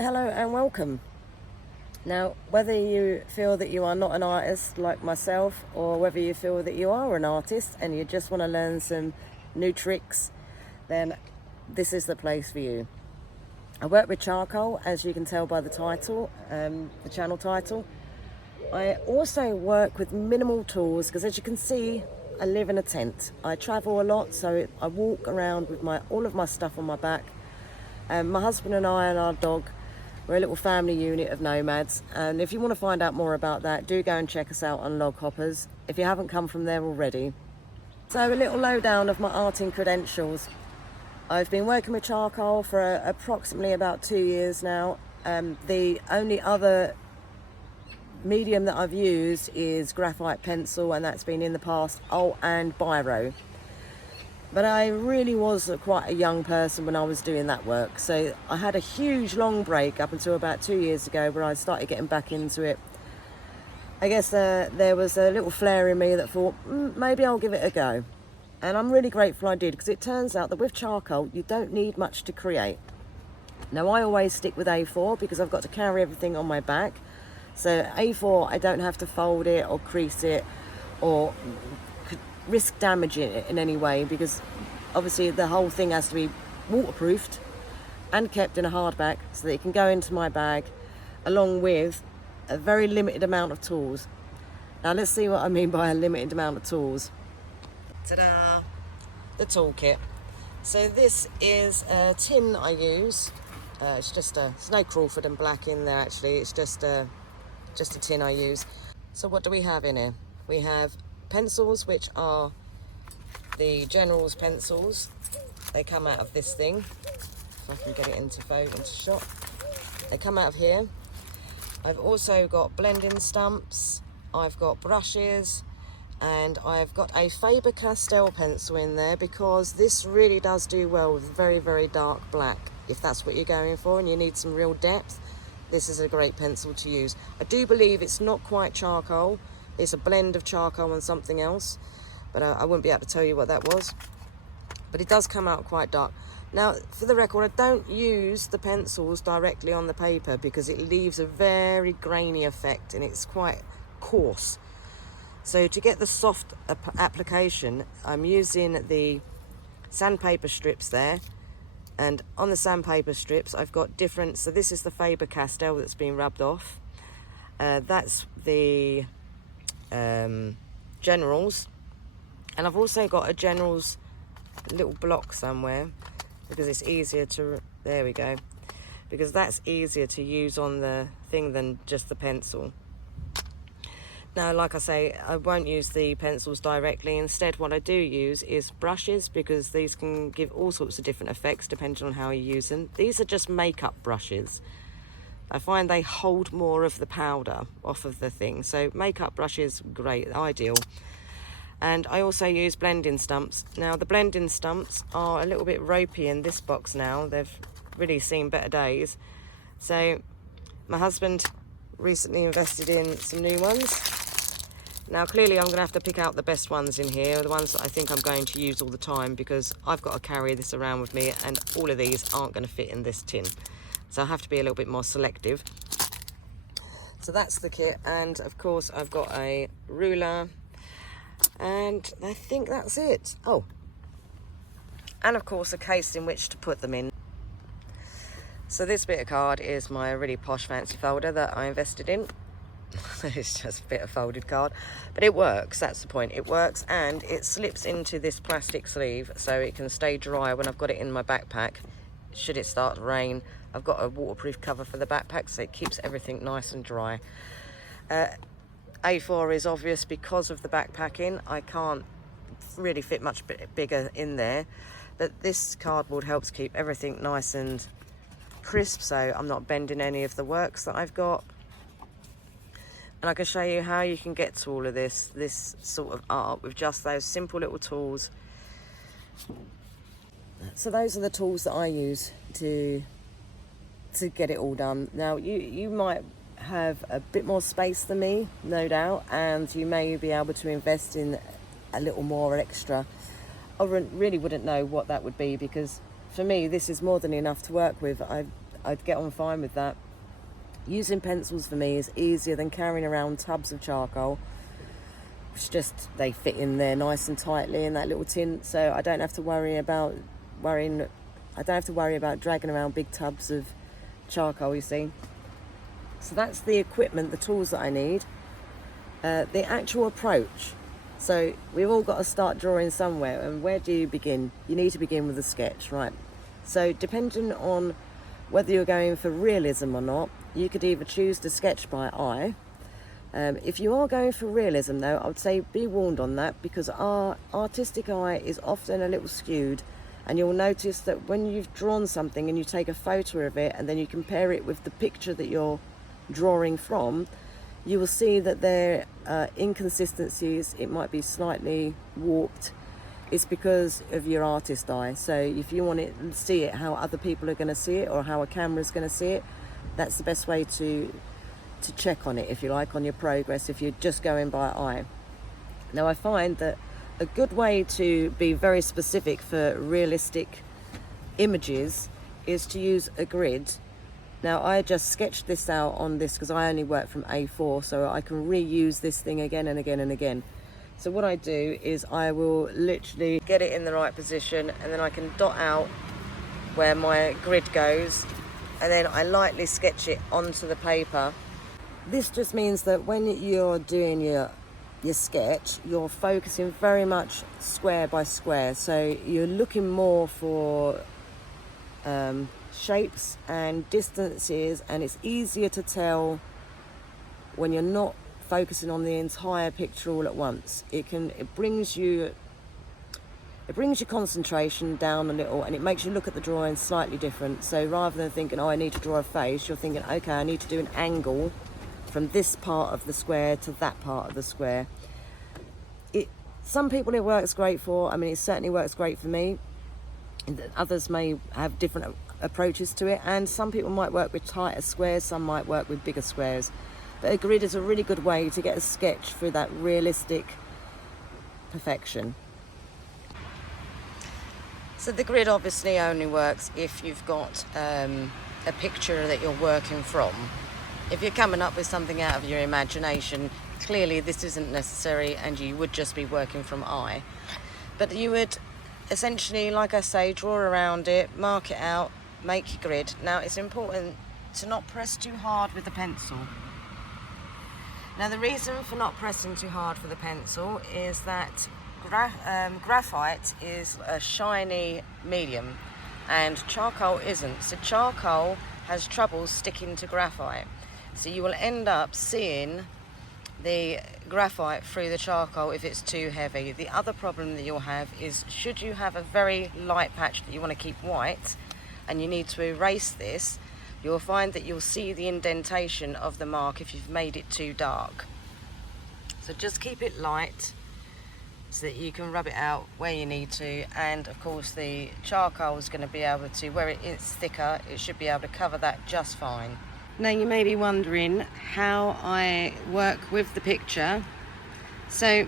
Hello and welcome. Now, whether you feel that you are not an artist like myself, or whether you feel that you are an artist and you just want to learn some new tricks, then this is the place for you. I work with charcoal, as you can tell by the title, the channel title. I also work with minimal tools because, as you can see, I live in a tent. I travel a lot, so I walk around with all of my stuff on my back. My husband and I and our dog, we're a little family unit of Nomads, and if you want to find out more about that, do go and check us out on Log Hoppers if you haven't come from there already. So a little lowdown of my arting credentials. I've been working with charcoal for approximately about 2 years now. The only other medium that I've used is graphite pencil, and that's been in the past, and biro. But I really was quite a young person when I was doing that work. So I had a huge long break up until about 2 years ago where I started getting back into it. I guess there was a little flare in me that thought, maybe I'll give it a go. And I'm really grateful I did, because it turns out that with charcoal, you don't need much to create. Now, I always stick with A4 because I've got to carry everything on my back. So A4, I don't have to fold it or crease it or risk damaging it in any way, because obviously the whole thing has to be waterproofed and kept in a hardback so that it can go into my bag along with a very limited amount of tools. Now let's see what I mean by a limited amount of tools. Ta-da! The toolkit. So this is a tin I use. It's no Crawford and Black in there actually, it's just a tin I use. So what do we have in here? We have pencils, which are the General's pencils. They come out of this thing. If I can get it into shot. They come out of here. I've also got blending stumps. I've got brushes, and I've got a Faber pencil in there because this really does do well with very, very dark black. If that's what you're going for and you need some real depth, this is a great pencil to use. I do believe it's not quite charcoal. It's a blend of charcoal and something else, but I wouldn't be able to tell you what that was. But it does come out quite dark. Now, for the record, I don't use the pencils directly on the paper because it leaves a very grainy effect and it's quite coarse. So to get the soft application, I'm using the sandpaper strips there. And on the sandpaper strips, I've got different, so this is the Faber-Castell that's been rubbed off. That's the General's, and I've also got a General's little block somewhere because it's easier to, there we go, because that's easier to use on the thing than just the pencil. Now, like I say, I won't use the pencils directly. Instead, what I do use is brushes, because these can give all sorts of different effects depending on how you use them. These are just makeup brushes. I find they hold more of the powder off of the thing. So makeup brushes, great, ideal. And I also use blending stumps. Now the blending stumps are a little bit ropey in this box now. They've really seen better days. So my husband recently invested in some new ones. Now clearly I'm going to have to pick out the best ones in here, the ones that I think I'm going to use all the time, because I've got to carry this around with me and all of these aren't going to fit in this tin. So I have to be a little bit more selective. So that's the kit, and of course I've got a ruler, and I think that's it. Oh, and of course a case in which to put them in. So this bit of card is my really posh fancy folder that I invested in. It's just a bit of folded card, but it works, that's the point. It works, and it slips into this plastic sleeve so it can stay dry when I've got it in my backpack. Should it start to rain, I've got a waterproof cover for the backpack, so it keeps everything nice and dry. A4 is obvious because of the backpacking. I can't really fit much bigger in there, but this cardboard helps keep everything nice and crisp, so I'm not bending any of the works that I've got. And I can show you how you can get to all of this sort of art with just those simple little tools. So those are the tools that I use to get it all done. Now you might have a bit more space than me, no doubt, and you may be able to invest in a little more extra. I really wouldn't know what that would be, because for me this is more than enough to work with. I I'd get on fine with that. Using pencils for me is easier than carrying around tubs of charcoal. It's just, they fit in there nice and tightly in that little tin, so I don't have to worry about dragging around big tubs of charcoal, you see. So that's the equipment, the tools that I need. The actual approach. So we've all got to start drawing somewhere, and where do you begin? You need to begin with a sketch, right? So depending on whether you're going for realism or not, you could either choose to sketch by eye. If you are going for realism though, I would say be warned on that, because our artistic eye is often a little skewed, and you'll notice that when you've drawn something and you take a photo of it and then you compare it with the picture that you're drawing from, you will see that there are inconsistencies. It might be slightly warped. It's because of your artist eye. So if you want to see it how other people are going to see it, or how a camera's going to see it, that's the best way to check on it, if you like, on your progress, if you're just going by eye. Now I find that a good way to be very specific for realistic images is to use a grid. Now I just sketched this out on this because I only work from A4, so I can reuse this thing again and again and again. So what I do is I will literally get it in the right position, and then I can dot out where my grid goes, and then I lightly sketch it onto the paper. This just means that when you're doing your sketch, you're focusing very much square by square. So you're looking more for shapes and distances, and it's easier to tell when you're not focusing on the entire picture all at once. It brings your concentration down a little, and it makes you look at the drawing slightly different. So rather than thinking, oh, I need to draw a face, you're thinking, okay, I need to do an angle from this part of the square to that part of the square. Some people it works great for. I mean, it certainly works great for me. Others may have different approaches to it, and some people might work with tighter squares, some might work with bigger squares. But a grid is a really good way to get a sketch through that realistic perfection. So the grid obviously only works if you've got a picture that you're working from. If you're coming up with something out of your imagination, clearly this isn't necessary, and you would just be working from eye. But you would essentially, like I say, draw around it, mark it out, make your grid. Now it's important to not press too hard with the pencil. Now the reason for not pressing too hard for the pencil is that graphite is a shiny medium and charcoal isn't. So charcoal has trouble sticking to graphite. So you will end up seeing the graphite through the charcoal if it's too heavy. The other problem that you'll have is, should you have a very light patch that you want to keep white and you need to erase this, you'll find that you'll see the indentation of the mark if you've made it too dark. So just keep it light so that you can rub it out where you need to, and of course the charcoal is going to be able to, where it is thicker, it should be able to cover that just fine. Now you may be wondering how I work with the picture. So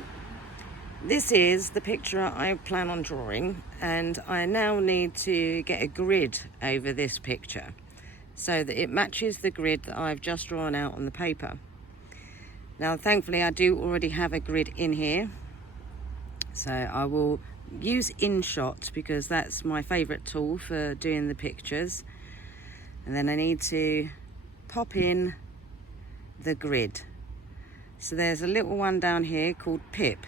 this is the picture I plan on drawing, and I now need to get a grid over this picture so that it matches the grid that I've just drawn out on the paper. Now thankfully I do already have a grid in here, so I will use InShot because that's my favourite tool for doing the pictures. And then I need to pop in the grid. So there's a little one down here called Pip.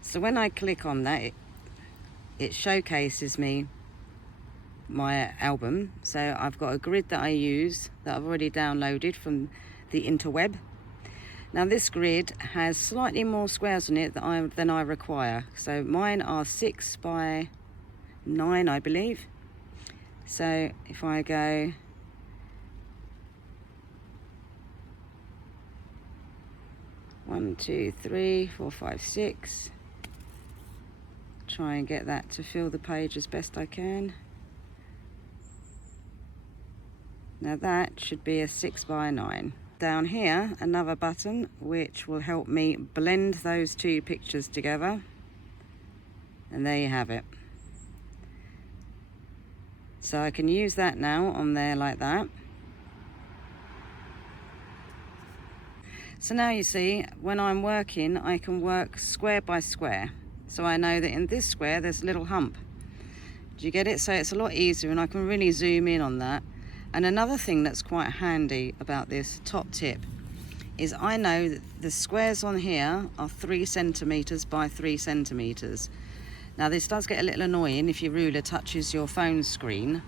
So when I click on that, it showcases me my album. So I've got a grid that I use that I've already downloaded from the interweb. Now this grid has slightly more squares on it than I require. So mine are 6 by 9, I believe. So if I go 1, 2, 3, 4, 5, 6, try and get that to fill the page as best I can. Now that should be a 6 by 9. Down here, another button which will help me blend those two pictures together. And there you have it. So I can use that now on there like that. So now you see, when I'm working, I can work square by square. So I know that in this square, there's a little hump. Do you get it? So it's a lot easier, and I can really zoom in on that. And another thing that's quite handy about this top tip is I know that the squares on here are 3 centimeters by 3 centimeters. Now this does get a little annoying if your ruler touches your phone screen,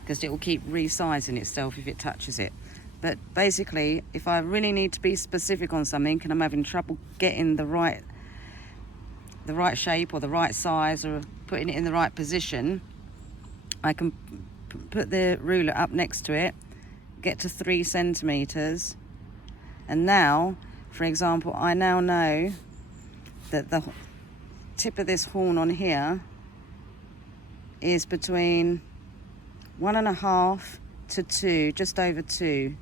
because it will keep resizing itself if it touches it. But basically, if I really need to be specific on something and I'm having trouble getting the right shape or the right size or putting it in the right position, I can put the ruler up next to it, get to 3 centimeters, and now, for example, I now know that the tip of this horn on here is between 1.5 to 2, just over 2.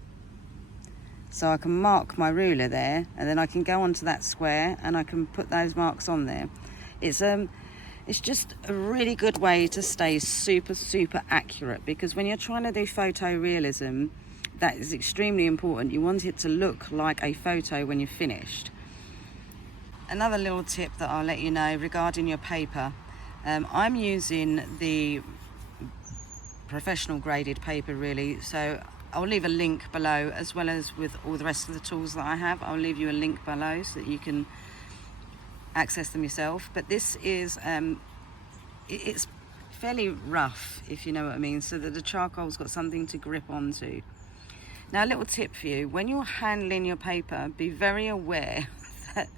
So I can mark my ruler there, and then I can go onto that square and I can put those marks on there. It's just a really good way to stay super accurate, because when you're trying to do photorealism, that is extremely important. You want it to look like a photo when you're finished. Another little tip that I'll let you know regarding your paper, I'm using the professional graded paper really, so I'll leave a link below, as well as with all the rest of the tools that I have. I'll leave you a link below so that you can access them yourself. But this is it's fairly rough, if you know what I mean, so that the charcoal's got something to grip onto. Now a little tip for you, when you're handling your paper, be very aware that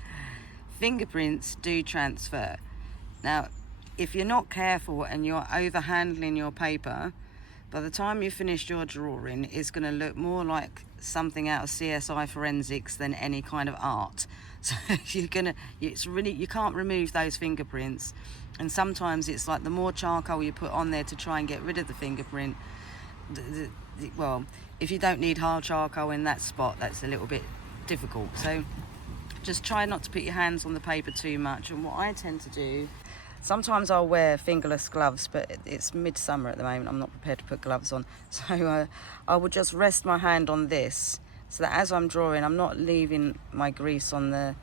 fingerprints do transfer. Now if you're not careful and you're over handling your paper, by the time you've finished your drawing, it's going to look more like something out of CSI Forensics than any kind of art. So you can't remove those fingerprints. And sometimes it's like the more charcoal you put on there to try and get rid of the fingerprint, well, if you don't need hard charcoal in that spot, that's a little bit difficult. So just try not to put your hands on the paper too much. And what I tend to do, sometimes I'll wear fingerless gloves, but it's midsummer at the moment. I'm not prepared to put gloves on. So I will just rest my hand on this, so that as I'm drawing, I'm not leaving my grease on the...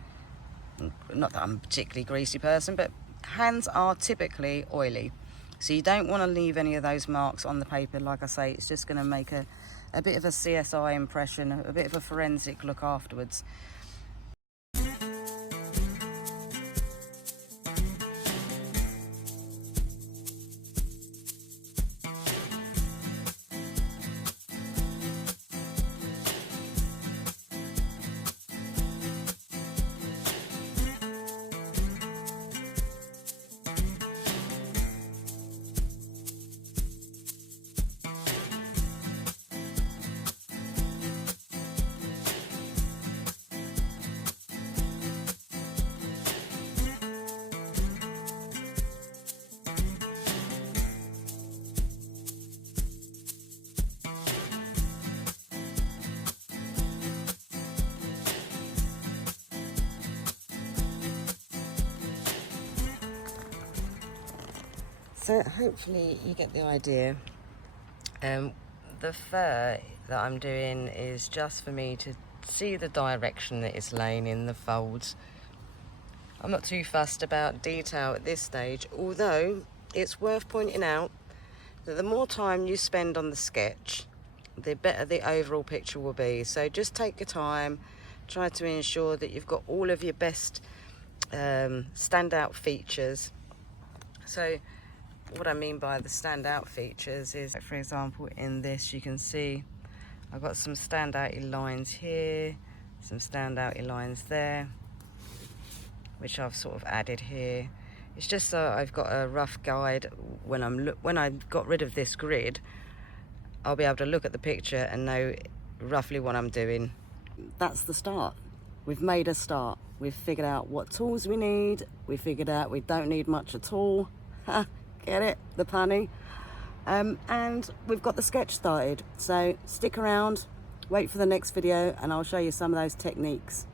Not that I'm a particularly greasy person, but hands are typically oily. So you don't want to leave any of those marks on the paper. Like I say, it's just going to make a bit of a CSI impression, a bit of a forensic look afterwards. So hopefully you get the idea. The fur that I'm doing is just for me to see the direction that it's laying in the folds. I'm not too fussed about detail at this stage, although it's worth pointing out that the more time you spend on the sketch, the better the overall picture will be. So just take your time, try to ensure that you've got all of your best standout features. So what I mean by the standout features is, for example, in this you can see I've got some standouty lines here, some standouty lines there, which I've sort of added here. It's just so I've got a rough guide when I've got rid of this grid, I'll be able to look at the picture and know roughly what I'm doing. That's the start. We've made a start. We've figured out what tools we need. We figured out we don't need much at all. Get it? The punny. And we've got the sketch started. So stick around, wait for the next video, and I'll show you some of those techniques.